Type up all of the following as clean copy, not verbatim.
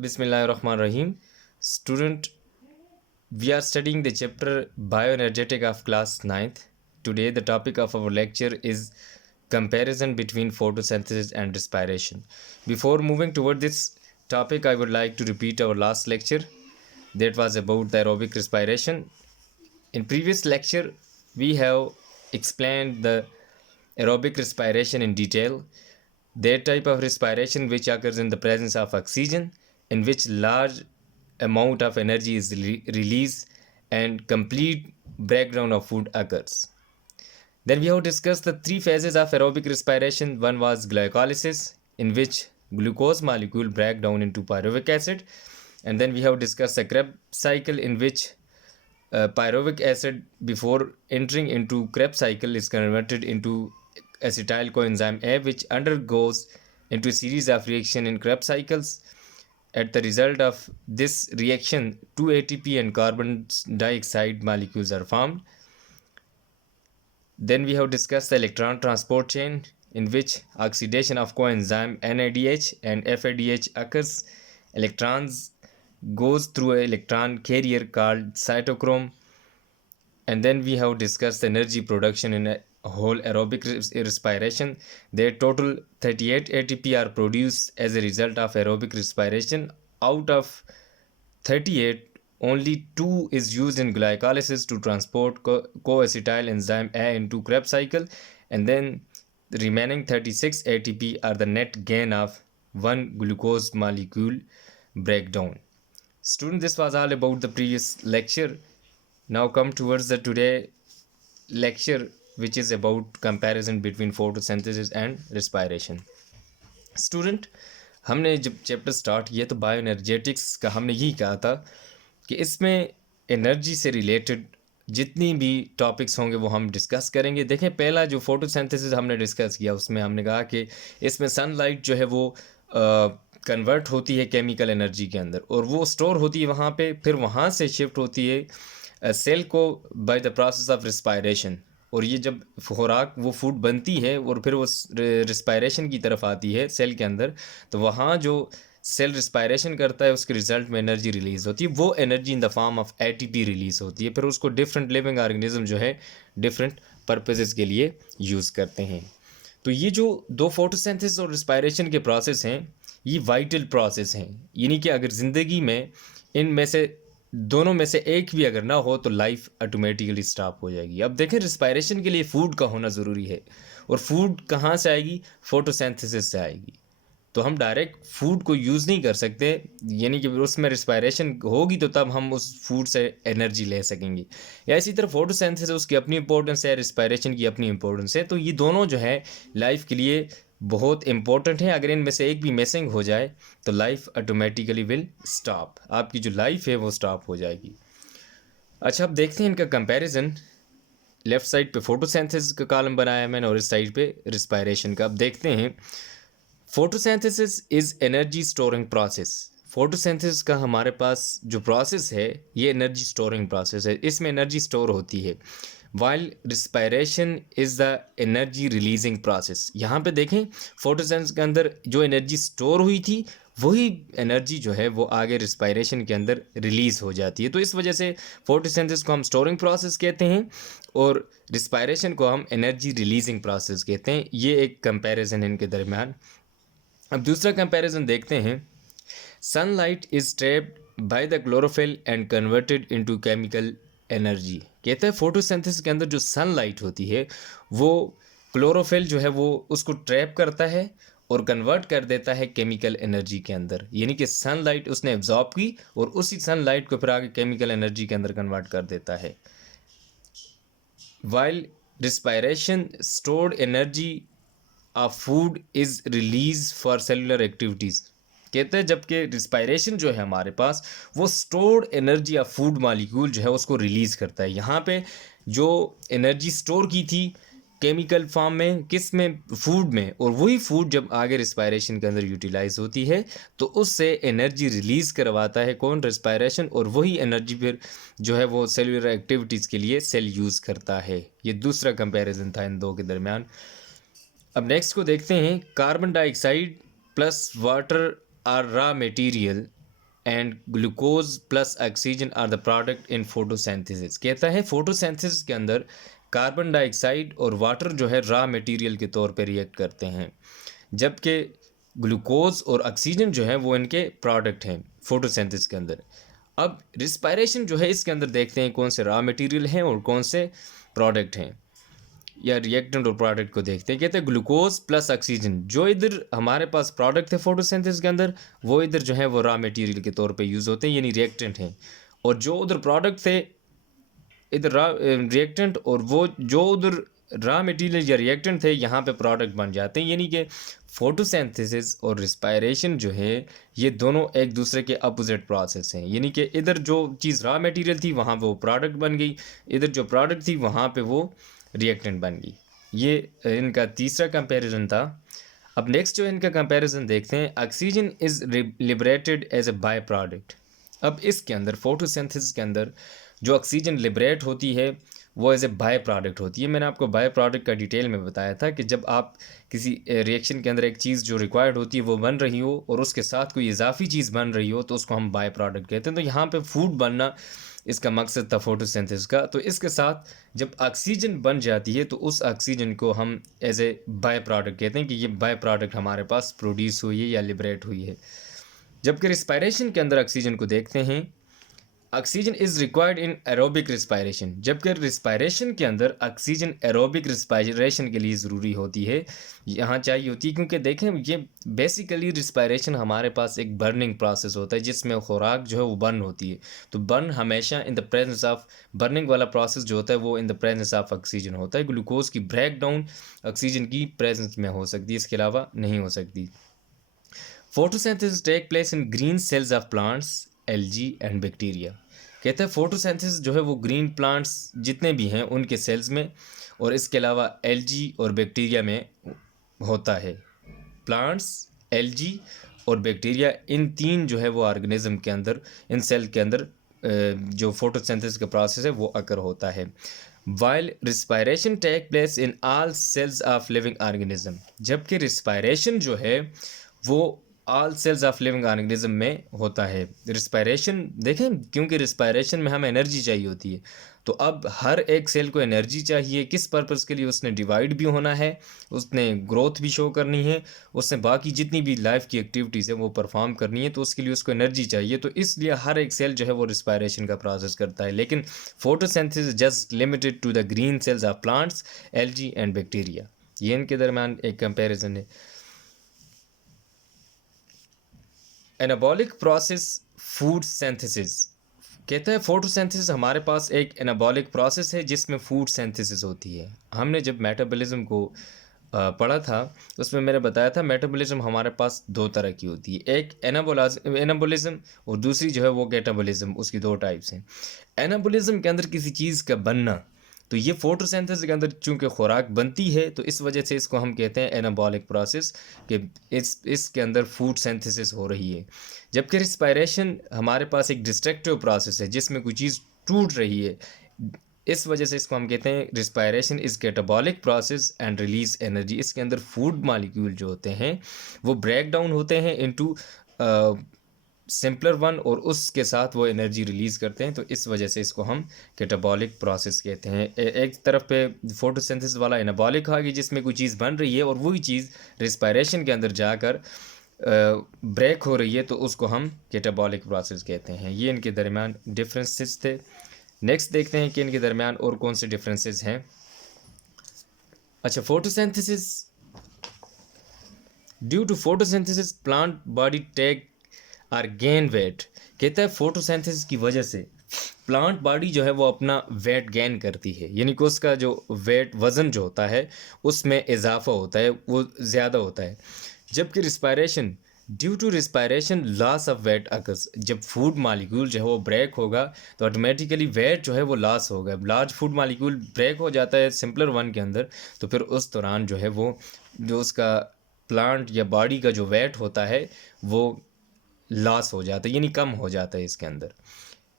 Bismillahirrahmanirrahim. Student, we are studying the chapter Bioenergetic of class ninth. Today, the topic of our lecture is comparison between photosynthesis and respiration. Before moving toward this topic, I would like to repeat our last lecture that was about the aerobic respiration. In previous lecture, we have explained the aerobic respiration in detail, that type of respiration which occurs in the presence of oxygen, in which large amount of energy is released and complete breakdown of food occurs. Then we have discussed the three phases of aerobic respiration. One was glycolysis, in which glucose molecule break down into pyruvic acid, and then we have discussed the Krebs cycle, in which pyruvic acid before entering into Krebs cycle is converted into acetyl coenzyme A, which undergoes into a series of reaction in Krebs cycles. At the result of this reaction, 2 ATP and carbon dioxide molecules are formed. Then we have discussed the electron transport chain, in which oxidation of coenzyme NADH and FADH occurs. Electrons goes through an electron carrier called cytochrome. And then we have discussed energy production in a whole aerobic respiration. Their total 38 ATP are produced as a result of aerobic respiration. Out of 38, only 2 is used in glycolysis to transport coacetyl enzyme A into Krebs cycle, and then the remaining 36 ATP are the net gain of one glucose molecule breakdown. Student, this was all about the previous lecture. Now come towards the today lecture, which is about comparison between photosynthesis and respiration. Student, हमने जब chapter start किया तो bio energetics का हमने यही कहा था कि इसमें एनर्जी से रिलेटेड जितनी भी टॉपिक्स होंगे वो हम डिस्कस करेंगे. देखें, पहला जो फोटोसिंथेसिस हमने डिस्कस किया उसमें हमने कहा कि इसमें सनलाइट जो है वो कन्वर्ट होती है केमिकल एनर्जी के अंदर, और वो स्टोर होती है वहाँ पे, फिर वहाँ से शिफ्ट होती है सेल को by the process of respiration. और ये जब खुराक वो फूड बनती है और फिर वो रिस्पायरेशन की तरफ आती है सेल के अंदर, तो वहाँ जो सेल रिस्पायरेशन करता है उसके रिजल्ट में एनर्जी रिलीज़ होती है. वो energy in the form of ATP release होती है. फिर उसको डिफरेंट लिविंग ऑर्गेनिज्म जो है डिफरेंट पर्पसेस के लिए यूज़ करते हैं. तो ये जो दो फोटोसिंथेसिस और रिस्पायरेशन के प्रोसेस हैं, ये वाइटल प्रोसेस हैं. यानी कि अगर ज़िंदगी में इनमें से दोनों में से एक भी अगर ना हो तो लाइफ ऑटोमेटिकली स्टॉप हो जाएगी. अब देखें, रिस्पायरेशन के लिए फूड का होना ज़रूरी है, और फूड कहाँ से आएगी? फोटोसिंथेसिस से आएगी. तो हम डायरेक्ट फूड को यूज़ नहीं कर सकते, यानी कि उसमें रिस्पायरेशन होगी तो तब हम उस फूड से एनर्जी ले सकेंगे. या इसी तरह फोटोसिंथेसिस उसकी अपनी इंपॉर्टेंस है, रिस्पायरेशन की अपनी इंपॉर्टेंस है. तो ये दोनों जो है लाइफ के लिए बहुत इंपॉर्टेंट है. अगर इनमें से एक भी मिसिंग हो जाए तो लाइफ ऑटोमेटिकली विल स्टॉप. आपकी जो लाइफ है वो स्टॉप हो जाएगी. अच्छा, अब देखते हैं इनका कंपैरिजन. लेफ्ट साइड पे फोटोसिंथेसिस का कॉलम बनाया है मैंने, और इस साइड पे रिस्पायरेशन का. अब देखते हैं. Photosynthesis is energy storing process. Photosynthesis का हमारे पास जो प्रोसेस है ये एनर्जी स्टोरिंग प्रोसेस है, इसमें एनर्जी स्टोर होती है. While respiration is the energy releasing process. यहाँ पे देखें, फोटोसिंथेसिस के अंदर जो एनर्जी स्टोर हुई थी वही एनर्जी जो है वो आगे रिस्पायरेशन के अंदर रिलीज़ हो जाती है. तो इस वजह से फोटोसिंथेसिस को हम स्टोरिंग प्रोसेस कहते हैं और रिस्पायरेशन को हम एनर्जी रिलीजिंग प्रोसेस कहते हैं. ये एक कंपैरिजन इनके दरमियान. अब दूसरा कंपैरिजन देखते हैं. Sunlight is trapped by the chlorophyll and converted into chemical energy. कहते हैं फोटोसिंथेसिस के अंदर जो सनलाइट होती है वो क्लोरोफिल जो है वो उसको ट्रैप करता है और कन्वर्ट कर देता है केमिकल एनर्जी के अंदर. यानी कि सनलाइट उसने एब्जॉर्ब की और उसी सनलाइट को फिर आगे केमिकल एनर्जी के अंदर कन्वर्ट कर देता है. While respiration stored energy of food is release for cellular activities. कहते हैं जबकि रिस्पायरेशन जो है हमारे पास वो stored energy of food molecule जो है उसको रिलीज़ करता है. यहाँ पे जो एनर्जी स्टोर की थी केमिकल फॉर्म में, किस में? फूड में. और वही फूड जब आगे रिस्पायरेशन के अंदर यूटिलाइज होती है तो उससे एनर्जी रिलीज़ करवाता है कौन? रिस्पायरेशन. और वही एनर्जी फिर जो है वो सेलुलर एक्टिविटीज़ के लिए सेल यूज़ करता है. ये दूसरा कंपैरिजन था इन दो के दरमियान. अब नेक्स्ट को देखते हैं. Carbon dioxide plus water are raw material and glucose plus oxygen are the product in photosynthesis. कहता है फोटोसिंथेसिस के अंदर कार्बन डाइऑक्साइड और वाटर जो है रॉ मटेरियल के तौर पे रिएक्ट करते हैं, जबकि ग्लूकोज और ऑक्सीजन जो है वो इनके प्रोडक्ट हैं फोटोसिंथेसिस के अंदर। अब रिस्पायरेशन जो है इसके अंदर देखते हैं कौन से रॉ मटेरियल हैं और कौन से प्रोडक्ट हैं या रिएक्टेंट और प्रोडक्ट को देखते हैं। कहते हैं ग्लूकोज प्लस ऑक्सीजन, जो इधर हमारे पास प्रोडक्ट थे फोटोसिंथेसिस के अंदर वो इधर जो है वो रॉ मटेरियल के तौर पे यूज़ होते हैं, यानी रिएक्टेंट हैं। और जो उधर प्रोडक्ट थे इधर रिएक्टेंट, और वो जो उधर रॉ मटेरियल या रिएक्टेंट थे यहाँ पे प्रोडक्ट बन जाते हैं। यानी कि फोटोसिंथेसिस और रिस्पायरेशन जो है ये दोनों एक दूसरे के अपोजिट प्रोसेस हैं। यानी कि इधर जो चीज़ रॉ मटेरियल थी वहाँ पे वो प्रोडक्ट बन गई, इधर जो प्रोडक्ट थी वहाँ पे वो रिएक्टेंट बन गई। ये इनका तीसरा कंपैरिजन था। अब नेक्स्ट जो इनका कंपैरिजन देखते हैं, oxygen is liberated as a by product. अब इसके अंदर फोटोसिंथेसिस के अंदर जो ऑक्सीजन लिबरेट होती है वो एज ए बाय प्रोडक्ट होती है। मैंने आपको बाय प्रोडक्ट का डिटेल में बताया था कि जब आप किसी रिएक्शन के अंदर एक चीज़ जो रिक्वायर्ड होती है वो बन रही हो और उसके साथ कोई इजाफी चीज़ बन रही हो तो उसको हम बाय प्रोडक्ट कहते हैं। तो यहाँ पे फूड बनना इसका मकसद था फोटोसिंथेसिस का। तो इसके साथ जब ऑक्सीजन बन जाती है तो उस ऑक्सीजन को हम एज ए बाय प्रोडक्ट कहते हैं कि ये बाय प्रोडक्ट हमारे पास प्रोड्यूस हुई है या लिबरेट हुई है। जबकि रिस्पायरेशन के अंदर ऑक्सीजन को देखते हैं, oxygen is required in aerobic respiration. जबकि रिस्पायरेशन के अंदर ऑक्सीजन एरोबिक रिस्पायरेशन के लिए ज़रूरी होती है, यहाँ चाहिए होती है, क्योंकि देखें ये बेसिकली रिस्पायरेशन हमारे पास एक बर्निंग प्रोसेस होता है जिसमें खुराक जो है वो बर्न होती है। तो बर्न हमेशा in the presence of, burning वाला प्रोसेस जो होता है वो in the presence of oxygen होता है। ग्लूकोज की ब्रेक डाउन ऑक्सीजन की प्रेजेंस में हो सकती है, इसके अलावा नहीं हो सकती। Photosynthesis take place in green cells of plants, algae and bacteria. कहते हैं फोटोसिंथेसिस जो है वो ग्रीन प्लांट्स जितने भी हैं उनके सेल्स में और इसके अलावा एल्गी और बैक्टीरिया में होता है। प्लांट्स, एल्गी और बैक्टीरिया, इन तीन जो है वो ऑर्गेनिज्म के अंदर, इन सेल के अंदर जो फोटोसिंथेसिस का प्रोसेस है वो अकर होता है। While respiration take place in all cells of living organism. जबकि रिस्पायरेशन जो है वो all cells of living organism में होता है। रिस्पायरेशन देखें, क्योंकि रिस्पायरेशन में हमें एनर्जी चाहिए होती है, तो अब हर एक सेल को एनर्जी चाहिए। किस पर्पज़ के लिए? उसने डिवाइड भी होना है, उसने ग्रोथ भी शो करनी है, उसने बाकी जितनी भी लाइफ की एक्टिविटीज़ है वो परफॉर्म करनी है, तो उसके लिए उसको एनर्जी चाहिए। तो इसलिए हर एक सेल जो है वो रिस्पायरेशन का प्रोसेस करता है। लेकिन photosynthesis just limited to the green cells of plants, algae and bacteria. ये इनके दरमियान एक कंपेरिजन है। Anabolic process food synthesis. कहता है फोटोसिंथेसिस हमारे पास एक एनाबॉलिक प्रोसेस है जिसमें फूड सिंथेसिस होती है। हमने जब मेटाबॉलिज्म को पढ़ा था उसमें मैंने बताया था मेटाबॉलिज्म हमारे पास दो तरह की होती है, एक एनाबॉलिज्म और दूसरी जो है वो कैटाबॉलिज्म। उसकी दो टाइप्स हैं। एनाबॉलिज्म के अंदर किसी चीज़ का बनना, तो ये फोटोसिंथेसिस के अंदर चूंकि खुराक बनती है तो इस वजह से इसको हम कहते हैं एनाबॉलिक प्रोसेस, कि इसके अंदर फूड सिंथेसिस हो रही है। जबकि रिस्पायरेशन हमारे पास एक डिस्ट्रक्टिव प्रोसेस है जिसमें कोई चीज़ टूट रही है, इस वजह से इसको हम कहते हैं respiration is catabolic process and release energy. इसके अंदर फूड मॉलिक्यूल जो होते हैं वो ब्रेक डाउन होते हैं इनटू सिंपलर वन और उसके साथ वो एनर्जी रिलीज़ करते हैं, तो इस वजह से इसको हम कैटाबॉलिक प्रोसेस कहते हैं। एक तरफ पे फोटोसिंथेसिस वाला एनाबॉलिक आ गई जिसमें कोई चीज़ बन रही है और वही चीज़ रिस्पायरेशन के अंदर जाकर ब्रेक हो रही है, तो उसको हम कैटाबॉलिक प्रोसेस कहते हैं। ये इनके दरमियान डिफरेंसेस थे। नेक्स्ट देखते हैं कि इनके दरमियान और कौन से डिफरेंसेस हैं। अच्छा, photosynthesis, due to photosynthesis plant body take or gain weight. कहता है फोटोसिंथेसिस की वजह से प्लांट बॉडी जो है वो अपना वेट गेन करती है, यानी कि उसका जो वेट, वज़न जो होता है उसमें इजाफा होता है, वो ज़्यादा होता है। जबकि respiration, due to respiration loss of weight occurs. जब फूड मालिक्यूल जो है वो ब्रेक होगा तो ऑटोमेटिकली वेट जो है वो लॉस होगा। लार्ज फूड मालिक्यूल ब्रेक हो जाता है सिंपलर वन के अंदर, तो फिर उस दौरान जो है वो जो उसका प्लांट या बॉडी का जो वेट होता है वो लॉस हो जाता है, यानी कम हो जाता है इसके अंदर।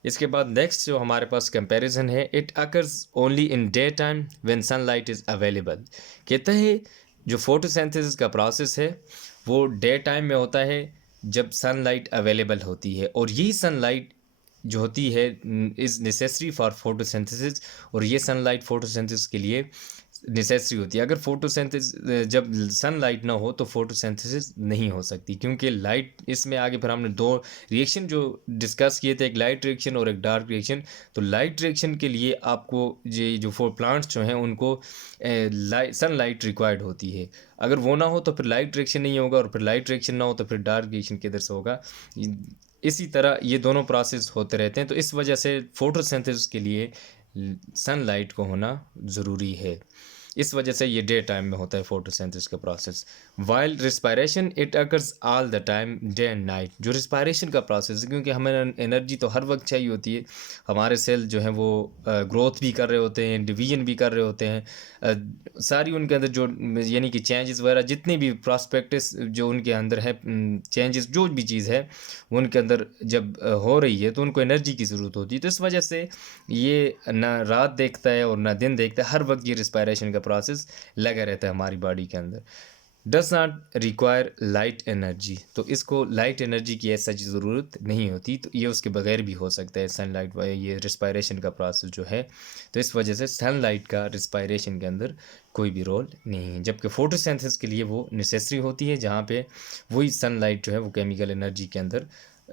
इसके बाद नेक्स्ट जो हमारे पास कंपैरिजन है, it occurs only in day time when sunlight is available. कहता है जो फोटोसिंथेसिस का प्रोसेस है वो डे टाइम में होता है जब सनलाइट अवेलेबल होती है, और यही सनलाइट जो होती है इज़ नेसेसरी फॉर फोटोसिंथेसिस, और ये सनलाइट फोटोसिंथेसिस के लिए नेसेसरी होती है। अगर फोटोसिंथेसिस जब सनलाइट ना हो तो फोटोसिंथेसिस नहीं हो सकती, क्योंकि लाइट इसमें आगे फिर हमने दो रिएक्शन जो डिस्कस किए थे, एक लाइट रिएक्शन और एक डार्क रिएक्शन। तो लाइट रिएक्शन के लिए आपको ये जो फोर प्लांट्स जो हैं उनको सनलाइट रिक्वायर्ड होती है। अगर वो ना हो तो फिर लाइट रिएक्शन नहीं होगा, और फिर लाइट रिएक्शन ना हो तो फिर डार्क रिएक्शन किधर से होगा। इसी तरह ये दोनों प्रोसेस होते रहते हैं। तो इस वजह से फोटोसिंथेसिस के लिए सनलाइट को होना ज़रूरी है। इस वजह से ये डे टाइम में होता है फोटोसिंथेसिस का process. While respiration it occurs all the time day and night. जो रिस्पायरेशन का प्रोसेस है, क्योंकि हमें एनर्जी तो हर वक्त चाहिए होती है। हमारे सेल जो हैं वो ग्रोथ भी कर रहे होते हैं, डिवीजन भी कर रहे होते हैं, सारी उनके अंदर जो यानी कि चेंजेस वगैरह जितनी भी प्रॉस्पेक्टिस जो उनके अंदर है, चेंजेस जो भी चीज़ है वो उनके अंदर जब हो रही है तो उनको एनर्जी की ज़रूरत होती है। तो इस वजह से ये ना रात देखता है और ना दिन देखता है, हर वक्त ये रिस्पायरेशन का प्रोसेस लगा रहता है हमारी बॉडी के अंदर। Does not require light energy, तो इसको लाइट एनर्जी की ऐसा ज़रूरत नहीं होती, तो ये उसके बगैर भी हो सकता है सनलाइट, ये रिस्पायरेशन का प्रोसेस जो है। तो इस वजह से सनलाइट का रिस्पायरेशन के अंदर कोई भी रोल नहीं है, जबकि फोटोसिंथेसिस के लिए वो नेसेसरी होती है, जहाँ पे वही सनलाइट जो है वो केमिकल एनर्जी के अंदर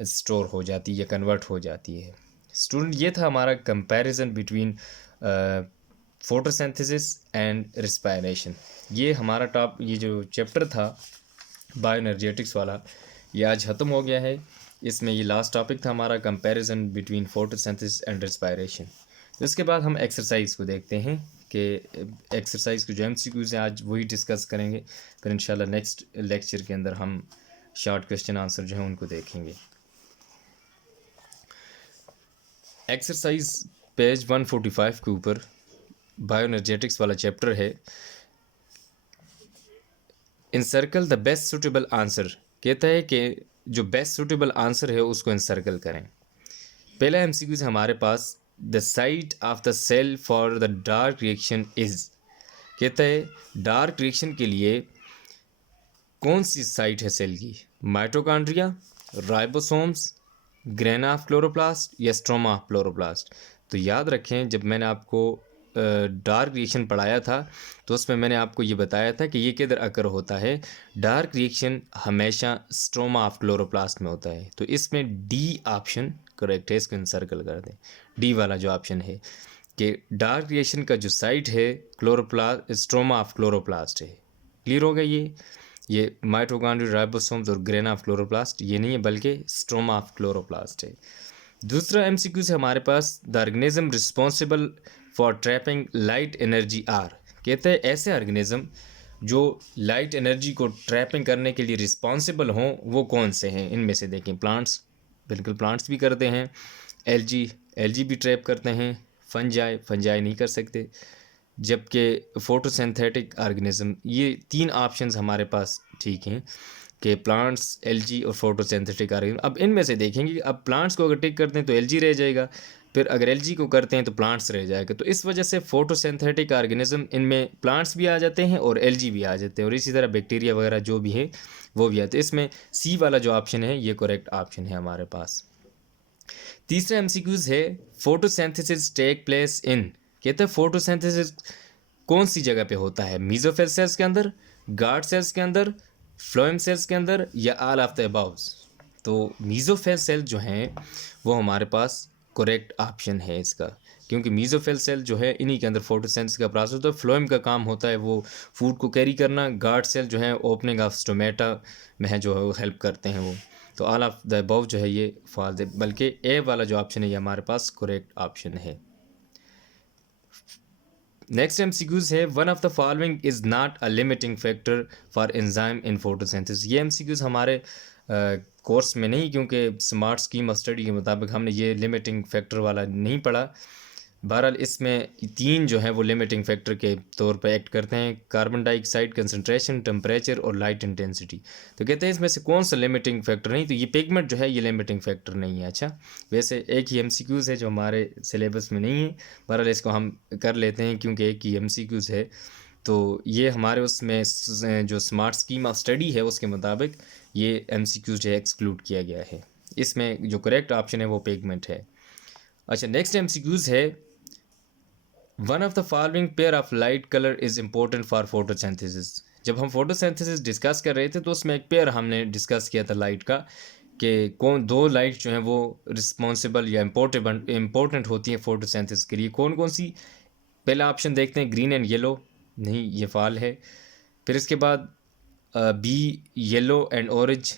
स्टोर हो जाती है या कन्वर्ट हो जाती है। स्टूडेंट, ये था हमारा comparison between photosynthesis and respiration. ये हमारा ये जो चैप्टर था बायोएनर्जेटिक्स वाला, ये आज ख़त्म हो गया है। इसमें ये लास्ट टॉपिक था हमारा, comparison between photosynthesis and respiration. तो इसके बाद हम एक्सरसाइज को देखते हैं कि एक्सरसाइज के जो MCQs हैं आज वही डिस्कस करेंगे। फिर इंशाल्लाह नेक्स्ट लेक्चर के अंदर हम शॉर्ट क्वेश्चन आंसर जो हैं उनको देखेंगे। एक्सरसाइज पेज 145 के ऊपर बायोएनर्जेटिक्स वाला चैप्टर है। Encircle the best suitable answer, कहता है कि जो बेस्ट सूटेबल आंसर है उसको इनसर्कल करें। पहला MCQ हमारे पास, the site of the cell for the dark reaction is, कहता है डार्क रिएक्शन के लिए कौन सी साइट है सेल की, mitochondria, ribosomes, grana of chloroplast या स्ट्रोमा ऑफ क्लोरोप्लास्ट। तो याद रखें, जब मैंने आपको डार्क रिएक्शन पढ़ाया था तो उसमें मैंने आपको ये बताया था कि ये किधर अकर होता है। डार्क रिएक्शन हमेशा स्ट्रोमा ऑफ क्लोरोप्लास्ट में होता है। तो इसमें डी ऑप्शन करेक्ट है, इसको इनसर्कल कर दें। डी वाला जो ऑप्शन है कि डार्क रिएक्शन का जो साइट है क्लोरोप्लास्ट, स्ट्रोमा ऑफ क्लोरोप्लास्ट है। क्लियर हो गया ये माइटोकॉन्ड्रिया, राइबोसोम्स और ग्रेना ऑफ क्लोरोप्लास्ट ये नहीं है, बल्कि स्ट्रोमा ऑफ क्लोरोप्लास्ट है। दूसरा MCQ से हमारे पास, the organism responsible for trapping light energy are, कहते हैं ऐसे ऑर्गेनिज्म जो लाइट एनर्जी को ट्रैपिंग करने के लिए रिस्पॉन्सिबल हों वो कौन से हैं। इनमें से देखें, प्लांट्स, बिल्कुल प्लांट्स भी करते हैं, एलजी भी ट्रैप करते हैं, फंजाई नहीं कर सकते, जबकि फोटोसिंथेटिक ऑर्गेनिज्म, ये तीन ऑप्शंस हमारे पास ठीक हैं कि प्लांट्स, एलजी और फोटोसिंथेटिक ऑर्गेनिज्म। अब इनमें से देखेंगे, अब प्लांट्स को अगर टिक करते हैं तो एलजी रह जाएगा, फिर अगर एलजी को करते हैं तो प्लांट्स रह जाएगा। तो इस वजह से फोटोसिंथेटिक ऑर्गेनिज्म इनमें प्लांट्स भी आ जाते हैं और एलजी भी आ जाते हैं, और इसी तरह बैक्टीरिया वगैरह जो भी है वो भी आते हैं। इसमें सी वाला जो ऑप्शन है ये करेक्ट ऑप्शन है हमारे पास। तीसरा MCQs है, फोटोसिंथेसिस टेक प्लेस इन, कहते हैं फोटोसिंथेसिस कौन सी जगह पे होता है, मीजोफिल सेल्स के अंदर, गार्ड सेल्स के अंदर, फ्लोएम सेल्स के अंदर या ऑल ऑफ द अबव्स। तो मीजोफिल सेल जो हैं वो हमारे पास करेक्ट ऑप्शन है इसका, क्योंकि मीजोफिल सेल जो है इन्हीं के अंदर फोटोसिंथेसिस का प्रोसेस होता है। फ्लोएम का काम होता है वो फूड को कैरी करना, गार्ड सेल जो है ओपनिंग ऑफ स्टोमेटा में है जो है वो हेल्प करते हैं वो। तो ऑल ऑफ द अबव जो है ये फॉल्स है, बल्कि ए वाला जो ऑप्शन है ये हमारे पास करेक्ट ऑप्शन है। नेक्स्ट MCQs है, one of the following is not a limiting factor for enzyme in photosynthesis. ये MCQs हमारे कोर्स में नहीं, क्योंकि स्मार्ट स्कीम ऑफ स्टडी के मुताबिक हमने ये लिमिटिंग फैक्टर वाला नहीं पढ़ा। बहरहाल इसमें तीन जो है वो लिमिटिंग फैक्टर के तौर पर एक्ट करते हैं, कार्बन डाइऑक्साइड कंसनट्रेशन, टेम्परेचर और लाइट इंटेंसिटी। तो कहते हैं इसमें से कौन सा लिमिटिंग फैक्टर नहीं, तो ये पिगमेंट जो है ये लिमिटिंग फैक्टर नहीं है। अच्छा, वैसे एक ही MCQs है जो हमारे सिलेबस में नहीं है, बहरहाल इसको हम कर लेते हैं क्योंकि एक ही MCQs है। तो ये हमारे उसमें जो स्मार्ट स्कीम ऑफ स्टडी है उसके मुताबिक ये MCQ जो है एक्सक्लूड किया गया है। इसमें जो करेक्ट ऑप्शन है वो पिगमेंट है। अच्छा, नेक्स्ट MCQs है, one of the following pair of light colour is important for photosynthesis. जब हम फोटोसिंथेसिस डिस्कस कर रहे थे तो उसमें एक पेयर हमने डिस्कस किया था लाइट का, कि कौन दो लाइट जो हैं वो रिस्पॉन्सिबल या इम्पोर्टेंट होती हैं फोटोसिंथेसिस के लिए, कौन कौन सी। पहला ऑप्शन देखते हैं, ग्रीन एंड येलो, नहीं ये फाल है। फिर इसके बाद B, yellow and orange,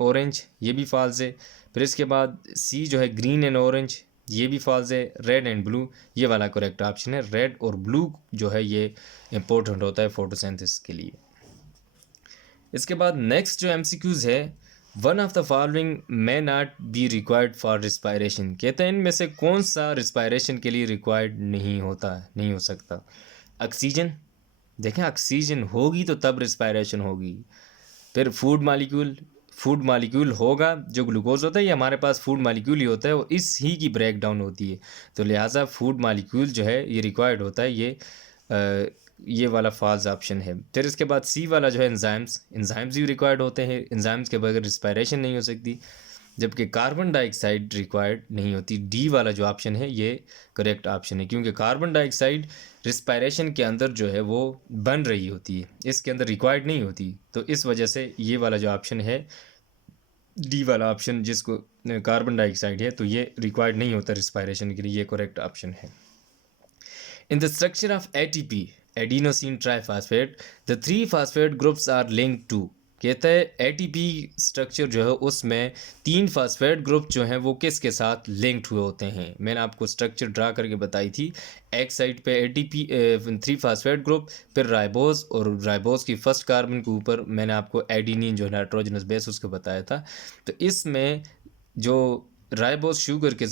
orange, ये भी फॉल्स है। फिर इसके बाद सी जो है ग्रीन एंड ऑरेंज, ये भी फॉल्स है। रेड एंड ब्लू, ये वाला करेक्ट ऑप्शन है। रेड और ब्लू जो है ये इंपॉर्टेंट होता है फोटोसिंथेसिस के लिए। इसके बाद नेक्स्ट जो MCQs है, one of the following may not be required for respiration. कहते हैं इनमें से कौन सा रिस्पायरेशन के लिए रिक्वायर्ड नहीं होता, नहीं हो सकता। ऑक्सीजन, देखें ऑक्सीजन होगी तो तब रिस्पायरेशन होगी। फिर फूड मालिक्यूल होगा, जो ग्लूकोज होता है ये हमारे पास फूड मालिक्यूल ही होता है और इस ही की ब्रेक डाउन होती है, तो लिहाजा फूड मालिक्यूल जो है ये रिक्वायर्ड होता है। ये वाला फॉल्स ऑप्शन है। फिर इसके बाद सी वाला जो है एंजाइम्स भी रिक्वायर्ड होते हैं, एंजाइम्स के बगैर रिस्पायरेशन नहीं हो सकती, जबकि कार्बन डाइऑक्साइड रिक्वायर्ड नहीं होती। डी वाला जो ऑप्शन है ये करेक्ट ऑप्शन है, क्योंकि कार्बन डाइऑक्साइड रिस्पायरेशन के अंदर जो है वो बन रही होती है, इसके अंदर रिक्वायर्ड नहीं होती। तो इस वजह से ये वाला जो ऑप्शन है, डी वाला ऑप्शन, जिसको कार्बन डाइऑक्साइड है, तो ये रिक्वायर्ड नहीं होता रिस्पायरेशन के लिए, ये करेक्ट ऑप्शन है। In the structure of ATP, adenosine triphosphate, the three phosphate groups are linked to। कहता है ATP स्ट्रक्चर जो है उसमें 3 फास्फेट ग्रुप जो हैं वो किसके साथ लिंक्ड हुए होते हैं। मैंने आपको स्ट्रक्चर ड्रा करके बताई थी। एक साइड पे ATP 3 फास्फेट ग्रुप, फिर राइबोज, और राइबोज की फर्स्ट कार्बन के ऊपर मैंने आपको एडिनिन जो नाइट्रोजनस बेस उसको बताया था। तो इसमें जो राइबोज शुगर के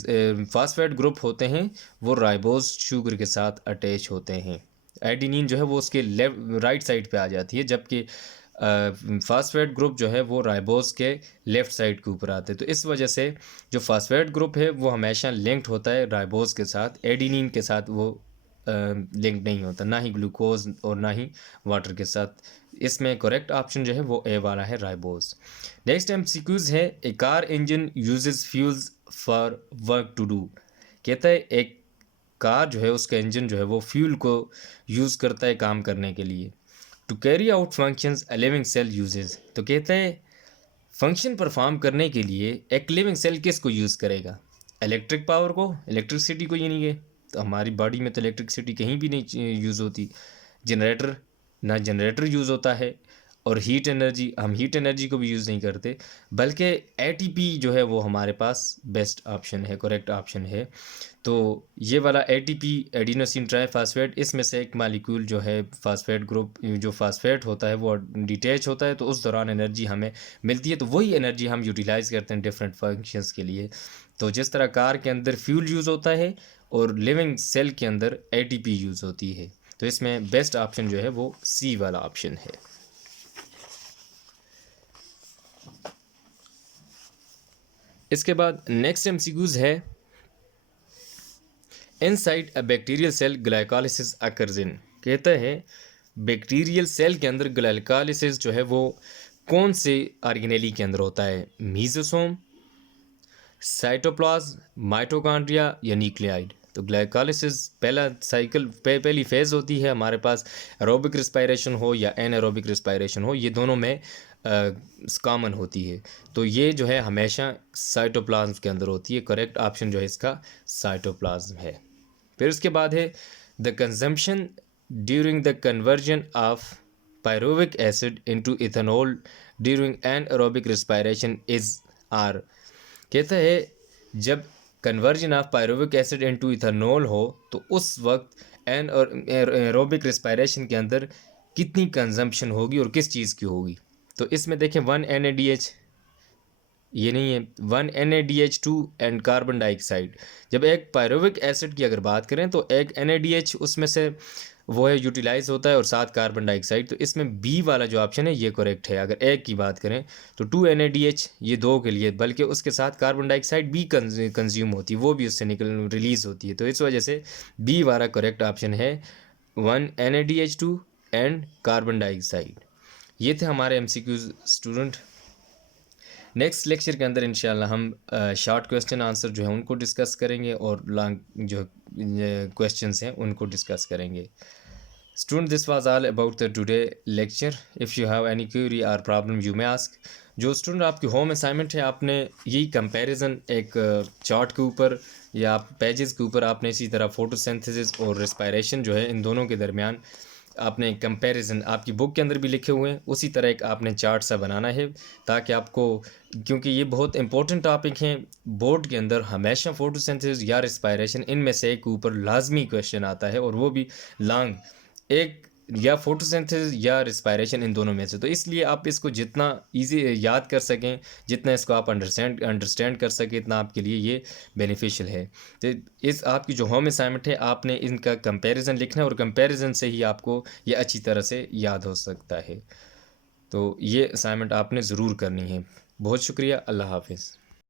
फास्फेट ग्रुप होते हैं वो राइबोज शुगर के साथ अटैच होते हैं। एडिनिन जो है वो उसके राइट साइड पे आ जाती है, जबकि फास्फेट ग्रुप जो है वो राइबोज के लेफ़्ट साइड के ऊपर आते हैं। तो इस वजह से जो फास्फेट ग्रुप है वो हमेशा लिंक्ड होता है राइबोज के साथ, एडिनिन के साथ वो लिंक नहीं होता, ना ही ग्लूकोज और ना ही वाटर के साथ। इसमें करेक्ट ऑप्शन जो है वो ए वाला है, राइबोज। नेक्स्ट MCQs है, a car engine uses fuels for work to do. कहता है एक कार जो है उसका इंजन जो है वो फ्यूल को यूज़ करता है काम करने के लिए। To carry out functions a living cell uses. तो कहता है फंक्शन परफॉर्म करने के लिए एक लिविंग सेल किसको यूज़ करेगा, इलेक्ट्रिक पावर को, इलेक्ट्रिसिटी को, यानी कि तो हमारी बॉडी में तो इलेक्ट्रिसिटी कहीं भी नहीं यूज़ होती। जनरेटर, ना जनरेटर यूज़ होता है, और हीट एनर्जी, हम हीट एनर्जी को भी यूज़ नहीं करते, बल्कि ATP जो है वो हमारे पास बेस्ट ऑप्शन है, करेक्ट ऑप्शन है। तो ये वाला ATP, एडिनोसिन ट्राइफॉस्फेट, इसमें से एक मालिक्यूल जो है फास्फेट ग्रुप जो फास्फेट होता है वो डिटैच होता है, तो उस दौरान एनर्जी हमें मिलती है, तो वही एनर्जी हम यूटिलाइज़ करते हैं डिफरेंट फंक्शंस के लिए। तो जिस तरह कार के अंदर फ्यूल यूज़ होता है और लिविंग सेल के अंदर ATP यूज़ होती है, तो इसमें बेस्ट ऑप्शन जो है वो सी वाला ऑप्शन है। इसके बाद नेक्स्ट MCQs है, inside a bacterial cell glycolysis occurs in. कहता है बैक्टीरियल सेल के अंदर ग्लाइकोलिसिस जो है वो कौन से ऑर्गेनेली के अंदर होता है, मीजोसोम, साइटोप्लाज्म, माइटोकॉन्ड्रिया या न्यूक्लियाइड। तो ग्लाइकोलिसिस पहला साइकिल पहली फेज़ होती है हमारे पास, एरोबिक रिस्पायरेशन हो या एनारोबिक रिस्पायरेशन हो, ये दोनों में कॉमन होती है। तो ये जो है हमेशा साइटोप्लाज्म के अंदर होती है, करेक्ट ऑप्शन जो है इसका साइटोप्लाज्म है। फिर उसके बाद है, the consumption during the conversion of pyruvic acid into ethanol during anaerobic respiration is are. कहता है जब conversion of pyruvic acid into ethanol हो तो उस वक्त एरोबिक रिस्पायरेशन के अंदर कितनी कंजम्पशन होगी और किस चीज़ की होगी। तो इसमें देखें 1 NADH, ये नहीं है 1 NADH2 एंड कार्बन डाइऑक्साइड। जब एक पायरुविक एसिड की अगर बात करें तो एक NADH उसमें से वो है यूटिलाइज होता है और 7 कार्बन डाइऑक्साइड, तो इसमें बी वाला जो ऑप्शन है ये करेक्ट है। अगर एक की बात करें तो 2 NADH, ये 2 के लिए, बल्कि उसके साथ कार्बन डाइऑक्साइड भी कंज्यूम होती है, वो भी उससे रिलीज़ होती है, तो इस वजह से बी वाला करेक्ट ऑप्शन है 1 NADH2 एंड कार्बन डाइऑक्साइड। ये थे हमारे MCQs स्टूडेंट। नेक्स्ट लेक्चर के अंदर इंशाल्लाह हम शॉर्ट क्वेश्चन आंसर जो है उनको डिस्कस करेंगे और लॉन्ग जो क्वेश्चंस हैं उनको डिस्कस करेंगे. Student, this was all about the today lecture. If you have any query or problem, you may ask. जो स्टूडेंट आपकी होम असाइनमेंट है, आपने यही कंपैरिजन एक चार्ट के ऊपर या आप पेजेस के ऊपर आपने इसी तरह फोटोसिंथेसिस और रेस्पिरेशन जो है इन दोनों के दरमियान आपने कंपैरिजन आपकी बुक के अंदर भी लिखे हुए हैं, उसी तरह एक आपने चार्ट सा बनाना है ताकि आपको, क्योंकि ये बहुत इंपॉर्टेंट टॉपिक हैं, बोर्ड के अंदर हमेशा फोटोसिंथेसिस या रेस्पिरेशन इनमें से एक ऊपर लाजमी क्वेश्चन आता है और वो भी लॉन्ग, एक या फोटोसिंथेसिस या रिस्पायरेशन, इन दोनों में से. तो इसलिए आप इसको जितना इजी याद कर सकें, जितना इसको आप अंडरस्टैंड कर सकें, इतना आपके लिए ये बेनिफिशियल है. तो इस आपकी जो होम असाइनमेंट है, आपने इनका कंपैरिजन लिखना है और कंपैरिजन से ही आपको ये अच्छी तरह से याद हो सकता है. तो ये असाइनमेंट आपने ज़रूर करनी है. बहुत शुक्रिया. अल्लाह हाफिज़.